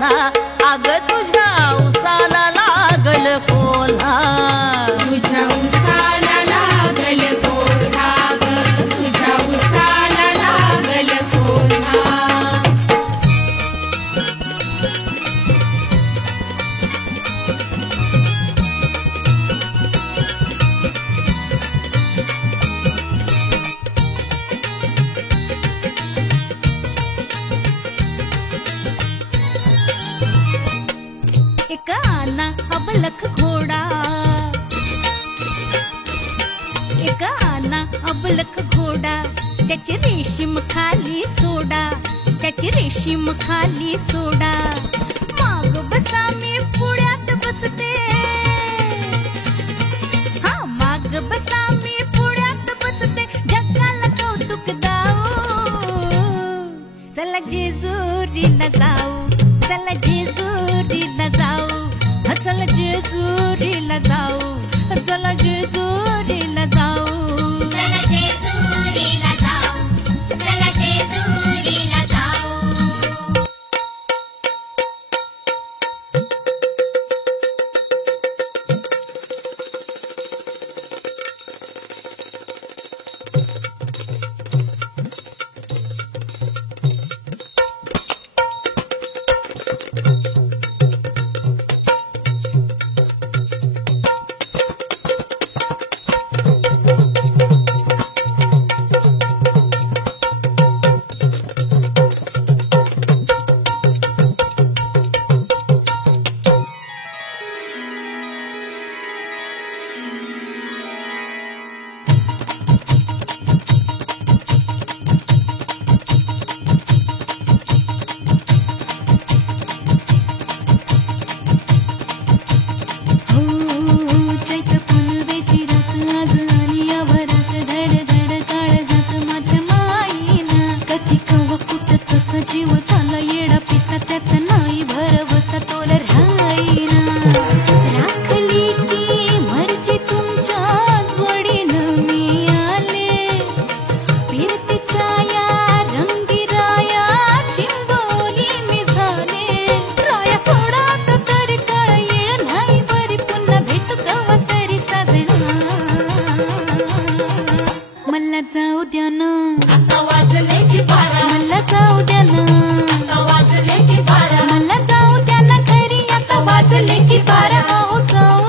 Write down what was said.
कोल्हा, अग तुझ्या उसाला लागल कोल्हा, तुझ्या उसाला लागल कोल्हा ग, तुझ्या उसाला लागल कोल्हा. एक आना अबलख घोडा, एक आना अबलख घोडा, त्याची रेशीम खाली सोडा, त्याची रेशीम खाली सोडा. माग बसा मी पुढ्यात बसते, हा माग बसा मी पुढ्यात बसते, जगाला कौतुक दाऊ. चला जेजुरीला जाऊ, चला जेजुरीला जाऊ, चला जेजुरीला जाऊ, चला जेजुरीला जाऊ. चला जेजुरीला जाऊ, चला जेजुरीला जाऊ. जीव झाला येडा पिसा, त्याचा नाही भरवसा तोल राहीना. राखली ती मर्जी तुमच्याच वडीनं मी आले, फिरतीच्या या रंगीराया चिंबोली मी झाले. राया सोडा तो तरी काळ येळ नाही बरी, पुन्हा भेटू कवा तरी साजना. मला जाऊ द्या ना, आता वाजले की बारा, मला जाऊ द्या ना, आता वाजले की बारा, मला जाऊ द्या ना घरी, आता वाजले की बारा. हो जाऊ